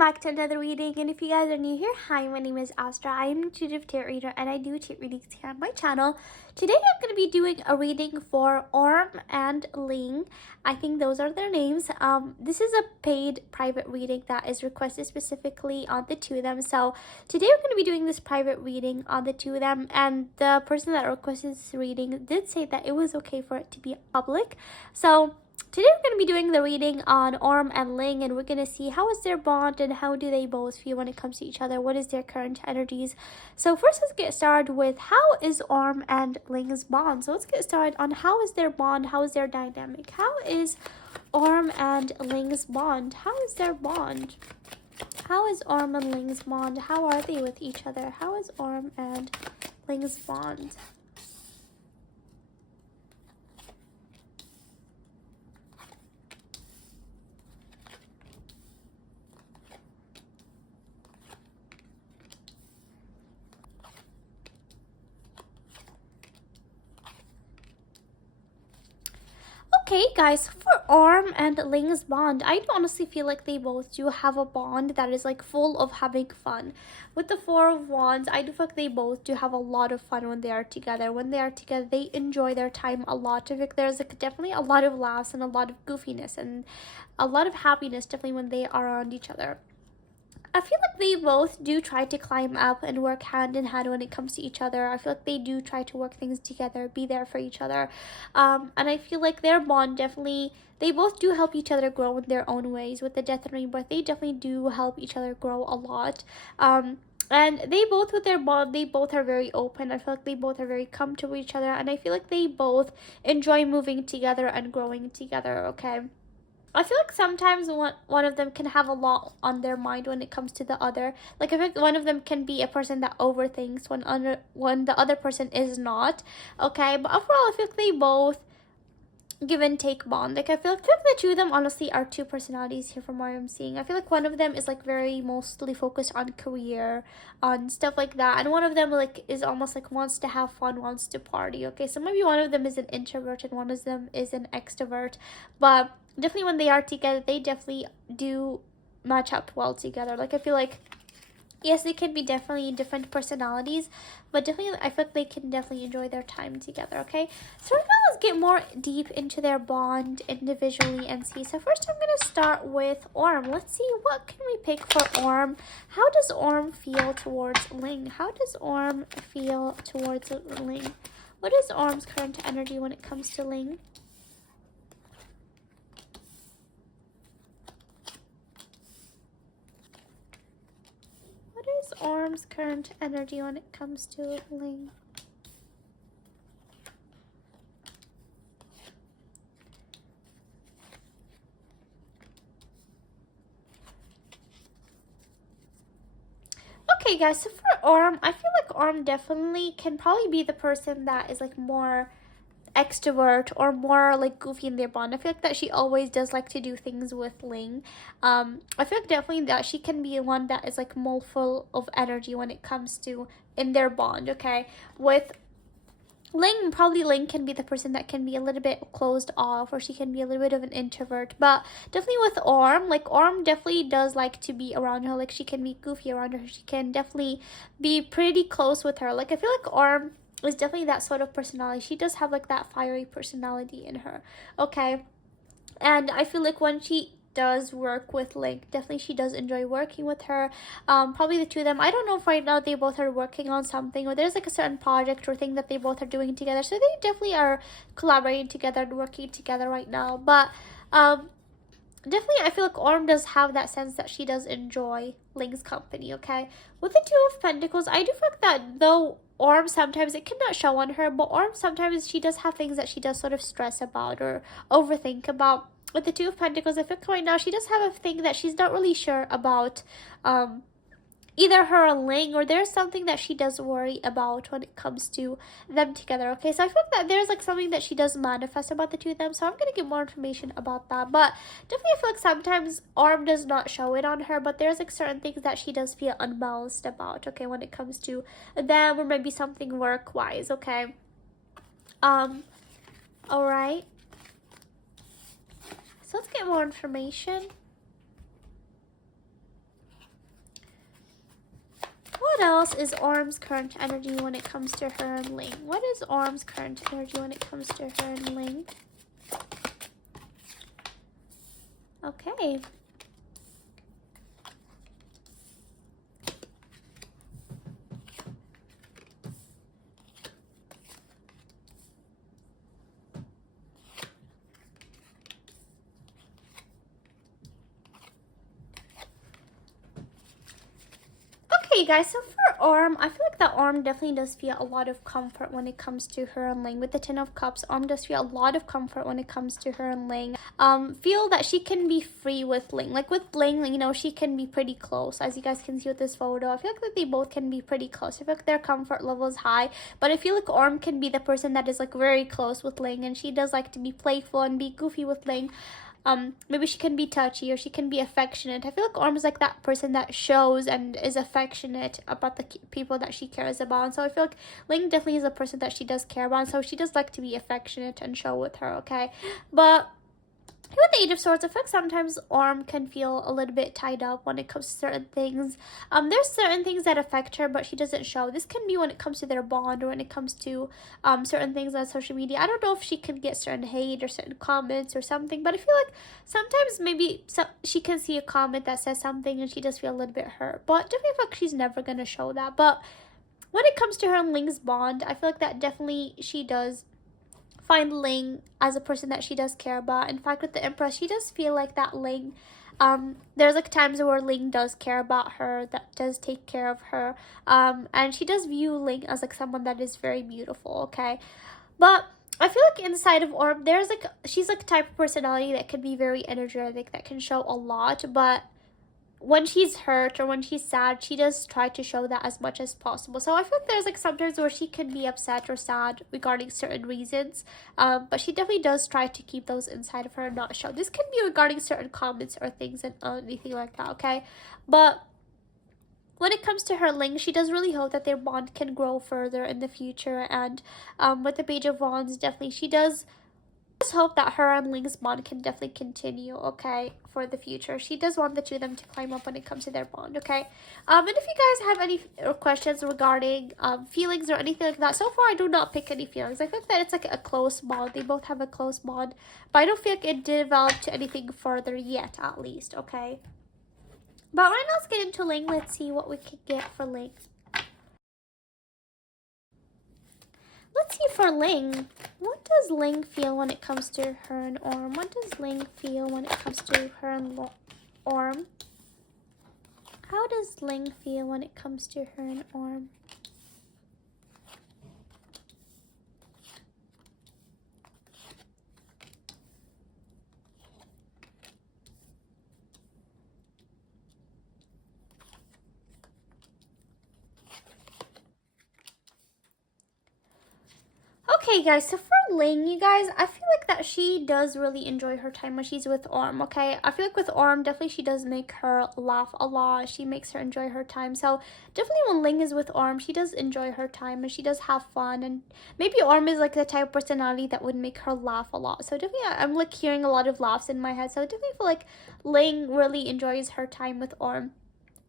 back to another reading, and if you guys are new here, hi, my name is Astra. I am an intuitive tarot reader and I do tarot readings here on my channel. Today I'm going to be doing a reading for Orm and Ling. I think those are their names. This is a paid private reading that is requested specifically on the two of them. So today we're going to be doing this private reading on the two of them, and the person that requested this reading did say that it was okay for it to be public. So today we're going to be doing the reading on Orm and Ling, and we're going to see how is their bond and how do they both feel when it comes to each other. What is their current energies? So first let's get started with how is Orm and Ling's bond. So let's get started on how is their bond, how is their dynamic. How is Orm and Ling's bond? How is their bond? How is Orm and Ling's bond? How are they with each other? How is Orm and Ling's bond? Okay, guys, for Orm and Ling's bond, I honestly feel like they both do have a bond that is like full of having fun. With the Four of Wands, I do feel like they both do have a lot of fun when they are together. When they are together, they enjoy their time a lot. I think there's like definitely a lot of laughs and a lot of goofiness and a lot of happiness definitely when they are around each other. I feel like they both do try to climb up and work hand in hand when it comes to each other. I feel like they do try to work things together, be there for each other. And I feel like their bond definitely, they both do help each other grow in their own ways. With the Death and Rebirth, they definitely do help each other grow a lot. And they both, with their bond, they both are very open. I feel like they both are very comfortable with each other. And I feel like they both enjoy moving together and growing together, okay? I feel like sometimes one of them can have a lot on their mind when it comes to the other. Like I think one of them can be a person that overthinks when the other person is not. Okay, but overall I feel like they both give and take bond. Like I feel like the two of them honestly are two personalities here from what I'm seeing. I feel like one of them is like very mostly focused on career, on stuff like that, and one of them like is almost like wants to have fun, wants to party. Okay, so maybe one of them is an introvert and one of them is an extrovert, but definitely when they are together, they definitely do match up well together. Like I feel like yes, they can be definitely different personalities, but definitely I feel like they can definitely enjoy their time together, okay? So right now let's get more deep into their bond individually and see. So first I'm going to start with Orm. Let's see, what can we pick for Orm? How does Orm feel towards Ling? How does Orm feel towards Ling? What is Orm's current energy when it comes to Ling? What is Orm's current energy when it comes to Ling? Okay, guys, so for Orm, I feel like Orm definitely can probably be the person that is like more extrovert or more like goofy in their bond. I feel like that she always does like to do things with Ling. I feel like definitely that she can be one that is like more full of energy when it comes to in their bond, okay? With Ling, probably Ling can be the person that can be a little bit closed off, or she can be a little bit of an introvert. But definitely with Orm, like Orm definitely does like to be around her. Like she can be goofy around her. She can definitely be pretty close with her. Like I feel like Orm is definitely that sort of personality. She does have like that fiery personality in her, okay? And I feel like when she does work with Ling, definitely she does enjoy working with her. Probably the two of them, I don't know if right now they both are working on something, or there's like a certain project or thing that they both are doing together, so they definitely are collaborating together and working together right now. But definitely I feel like Orm does have that sense that she does enjoy Ling's company, okay? With the Two of Pentacles, I do feel like that though Orm sometimes it cannot show on her, but Orm sometimes she does have things that she does sort of stress about or overthink about. With the Two of Pentacles, I feel like right now she does have a thing that she's not really sure about either her or Ling, or there's something that she does worry about when it comes to them together, okay? So I feel like that there's like something that she does manifest about the two of them, so I'm gonna get more information about that. But definitely I feel like sometimes Orm does not show it on her, but there's like certain things that she does feel unbalanced about, okay, when it comes to them, or maybe something work-wise, okay? Alright, so let's get more information. what else is Orm's current energy when it comes to her and Ling? What is Orm's current energy when it comes to her and Ling? Okay. Okay, guys, so for Orm, I feel like that Orm definitely does feel a lot of comfort when it comes to her and Ling. With the Ten of Cups, Orm does feel a lot of comfort when it comes to her and Ling. Feel that she can be free with Ling. Like with Ling, you know, she can be pretty close. As you guys can see with this photo, I feel like that they both can be pretty close. I feel like their comfort level is high. But I feel like Orm can be the person that is like very close with Ling, and she does like to be playful and be goofy with Ling. Maybe she can be touchy or she can be affectionate. I feel like Orm is like that person that shows and is affectionate about the people that she cares about. And so I feel like Ling definitely is a person that she does care about. And so she does like to be affectionate and show with her, okay? But with the Eight of Swords, I feel like sometimes Orm can feel a little bit tied up when it comes to certain things. There's certain things that affect her, but she doesn't show. This can be when it comes to their bond or when it comes to certain things on social media. I don't know if she can get certain hate or certain comments or something, but I feel like sometimes maybe she can see a comment that says something and she does feel a little bit hurt. But definitely feel like she's never going to show that. But when it comes to her and Ling's bond, I feel like that definitely she does find Ling as a person that she does care about. In fact, with the Empress, she does feel like that Ling, there's like times where Ling does care about her, that does take care of her, and she does view Ling as like someone that is very beautiful, okay? But I feel like inside of Orm, there's like, she's like a type of personality that can be very energetic, that can show a lot, but when she's hurt or when she's sad, she does try to show that as much as possible. So I feel like there's like sometimes where she can be upset or sad regarding certain reasons, but she definitely does try to keep those inside of her and not show. This can be regarding certain comments or things and anything like that, okay? But when it comes to her Ling, she does really hope that their bond can grow further in the future. And with the Page of Wands, definitely she does hope that her and Ling's bond can definitely continue, okay, for the future. She does want the two of them to climb up when it comes to their bond, okay? And if you guys have any questions regarding feelings or anything like that, so far I do not pick any feelings. I think that it's like a close bond. They both have a close bond, but I don't feel like it developed to anything further yet, at least, okay? But right now, let's get into Ling. Let's see what we can get for Ling. Let's see for Ling. What does Ling feel when it comes to her and Orm? What does Ling feel when it comes to her and Orm? How does Ling feel when it comes to her and Orm? Okay, guys, so for Ling, you guys, I feel like that she does really enjoy her time when she's with Orm, okay? I feel like with Orm, definitely she does make her laugh a lot. She makes her enjoy her time. So definitely when Ling is with Orm, she does enjoy her time and she does have fun. And maybe Orm is like the type of personality that would make her laugh a lot. So definitely I'm like hearing a lot of laughs in my head. So I definitely feel like Ling really enjoys her time with Orm.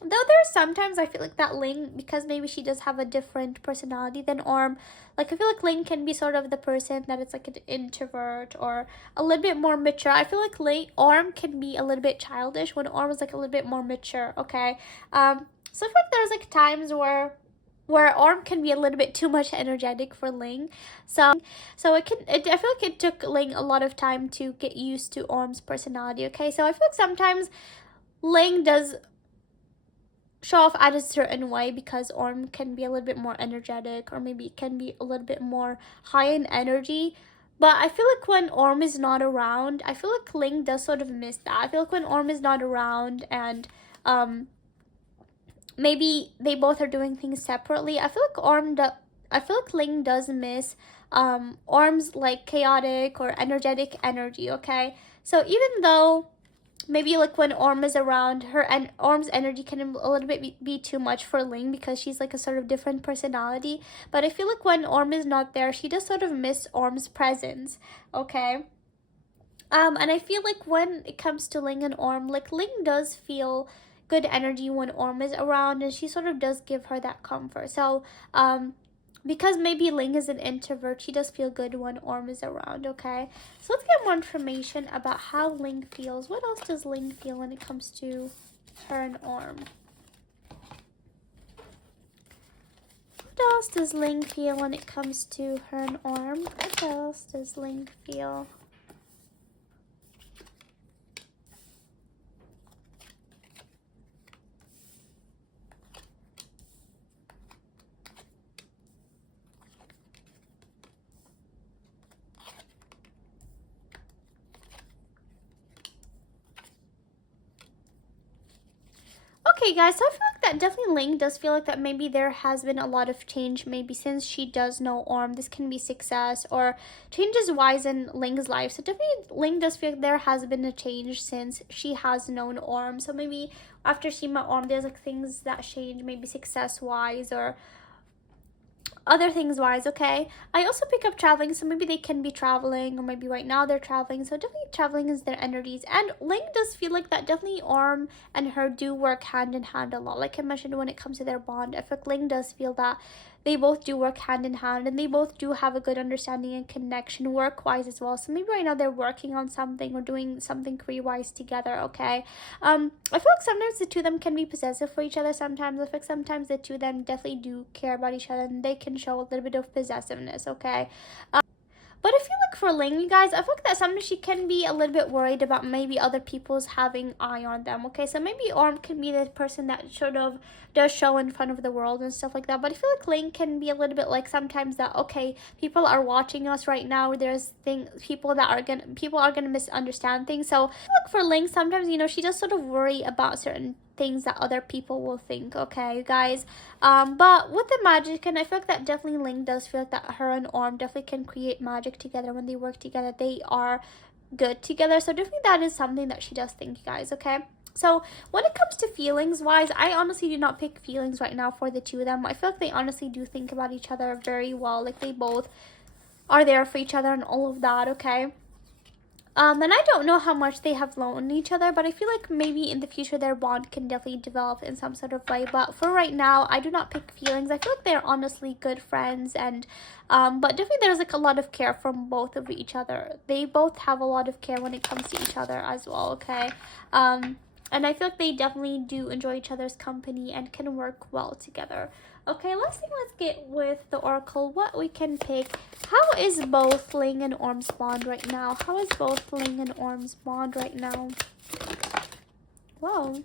Though there's sometimes I feel like that Ling, because maybe she does have a different personality than Orm, like I feel like Ling can be sort of the person that is like an introvert or a little bit more mature. I feel like Orm can be a little bit childish when Orm is like a little bit more mature, okay? So I feel like there's like times where Orm can be a little bit too much energetic for Ling. So I feel like it took Ling a lot of time to get used to Orm's personality, okay? So I feel like sometimes Ling does show off at a certain way because Orm can be a little bit more energetic or maybe it can be a little bit more high in energy. But I feel like when Orm is not around, I feel like Ling does sort of miss that. I feel like when Orm is not around and maybe they both are doing things separately, I feel like Ling does miss Orm's like chaotic or energetic energy, okay? So even though maybe like when Orm is around, her and Orm's energy can a little bit be too much for Ling because she's like a sort of different personality. But I feel like when Orm is not there, she does sort of miss Orm's presence, okay? And I feel like when it comes to Ling and Orm, like Ling does feel good energy when Orm is around, and she sort of does give her that comfort. So because maybe Ling is an introvert, she does feel good when Orm is around, okay? So let's get more information about how Ling feels. What else does Ling feel when it comes to her and Orm? What else does Ling feel when it comes to her and Orm? What else does Ling feel? Okay, guys, so I feel like that definitely Ling does feel like that maybe there has been a lot of change, maybe since she does know Orm. This can be success or changes wise in Ling's life. So definitely Ling does feel like there has been a change since she has known Orm. So maybe after she met Orm, there's like things that change, maybe success wise or other things wise, okay? I also pick up traveling, so maybe they can be traveling, or maybe right now they're traveling. So definitely traveling is their energies. And Ling does feel like that definitely Orm and her do work hand in hand a lot. Like I mentioned, when it comes to their bond, I feel like Ling does feel that they both do work hand in hand, and they both do have a good understanding and connection work-wise as well. So maybe right now they're working on something or doing something career-wise together, okay? I feel like sometimes the two of them can be possessive for each other. Sometimes I feel like sometimes the two of them definitely do care about each other, and they can show a little bit of possessiveness, okay? But I feel like for Ling, you guys, I feel like that sometimes she can be a little bit worried about maybe other people's having eye on them, okay? So maybe Orm can be the person that sort of does show in front of the world and stuff like that. But I feel like Ling can be a little bit like sometimes that, okay, people are watching us right now. There's people are gonna misunderstand things. So I feel like for Ling, sometimes, you know, she does sort of worry about certain things that other people will think, okay, guys? But with the magic, and I feel like that definitely Ling does feel like that her and Orm definitely can create magic together. When they work together, they are good together. So definitely that is something that she does think, guys, okay? So when it comes to feelings wise, I honestly do not pick feelings right now for the two of them. I feel like they honestly do think about each other very well. Like they both are there for each other and all of that, okay? And I don't know how much they have known each other, but I feel like maybe in the future their bond can definitely develop in some sort of way. But for right now, I do not pick feelings. I feel like they're honestly good friends, and but definitely there's like a lot of care from both of each other. They both have a lot of care when it comes to each other as well, okay? And I feel like they definitely do enjoy each other's company and can work well together. Okay, let's get with the oracle what we can pick. How is both Ling and Orm's bond right now? How is both Ling and Orm's bond right now? Whoa.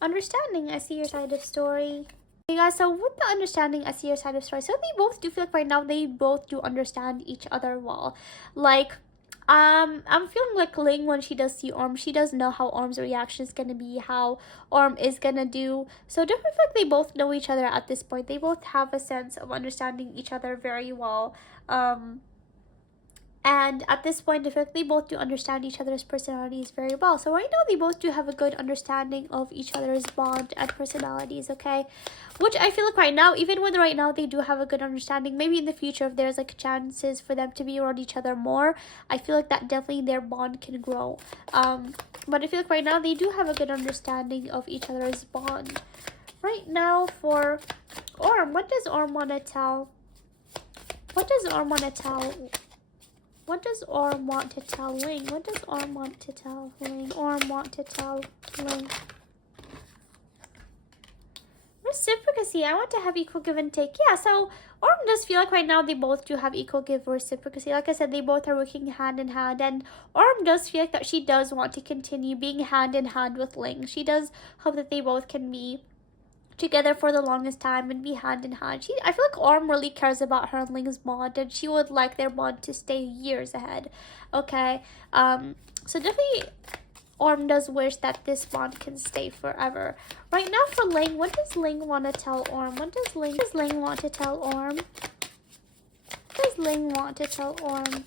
Understanding, I see your side of story. Okay, guys, so with the understanding, I see your side of story. So they both do feel like right now they both do understand each other well. Like, I'm feeling like Ling, when she does see Orm, she does know how Orm's reaction is gonna be, how Orm is gonna do. So definitely feel like they both know each other at this point. They both have a sense of understanding each other very well. And at this point, I feel like they both do understand each other's personalities very well. So right now, they both do have a good understanding of each other's bond and personalities, okay? Which I feel like right now, even when right now they do have a good understanding, maybe in the future, if there's like chances for them to be around each other more, I feel like that definitely their bond can grow. But I feel like right now, they do have a good understanding of each other's bond. Right now, for Orm, what does Orm want to tell? What does Orm want to tell? What does Orm want to tell Ling? What does Orm want to tell Ling? Orm want to tell Ling. Reciprocacy. I want to have equal give and take. Yeah, so Orm does feel like right now they both do have equal give reciprocacy. Like I said, they both are working hand in hand. And Orm does feel like that she does want to continue being hand in hand with Ling. She does hope that they both can be together for the longest time and be hand in hand. I feel like Orm really cares about her and Ling's bond, and she would like their bond to stay years ahead. Okay, so definitely Orm does wish that this bond can stay forever. Right now for Ling, what does Ling want to tell Orm? What does Ling want to tell Orm? What does Ling want to tell Orm?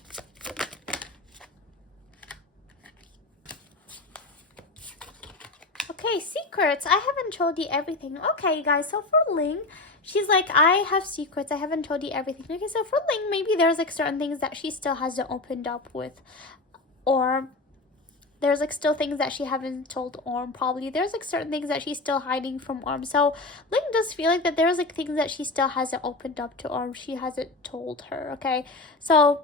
Okay, secrets. I haven't told you everything. Okay, guys, so for Ling, she's like, I have secrets. I haven't told you everything. Okay, so for Ling, maybe there's like certain things that she still hasn't opened up with Orm. there's like still things that she haven't told Orm. Probably there's like certain things that she's still hiding from Orm. So Ling does feel like that there's like things that she still hasn't opened up to Orm. She hasn't told her. Okay, so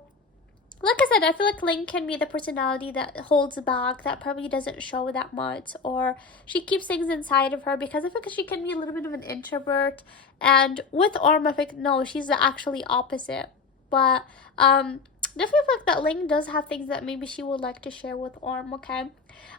like I said, I feel like Ling can be the personality that holds back, that probably doesn't show that much, or she keeps things inside of her because I feel like she can be a little bit of an introvert. And with Orm, I think no, she's the actually opposite. But definitely feel like that Ling does have things that maybe she would like to share with Orm. Okay,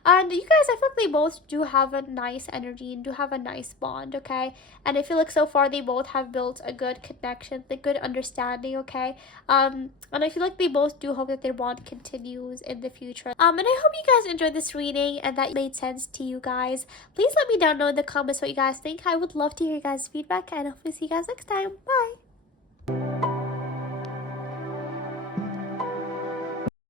and you guys, I feel like they both do have a nice energy and do have a nice bond. Okay, and I feel like so far they both have built a good connection, a good understanding. Okay, and I feel like they both do hope that their bond continues in the future. And I hope you guys enjoyed this reading and that made sense to you guys. Please let me down know in the comments what you guys think. I would love to hear you guys' feedback, and hopefully see you guys next time. Bye.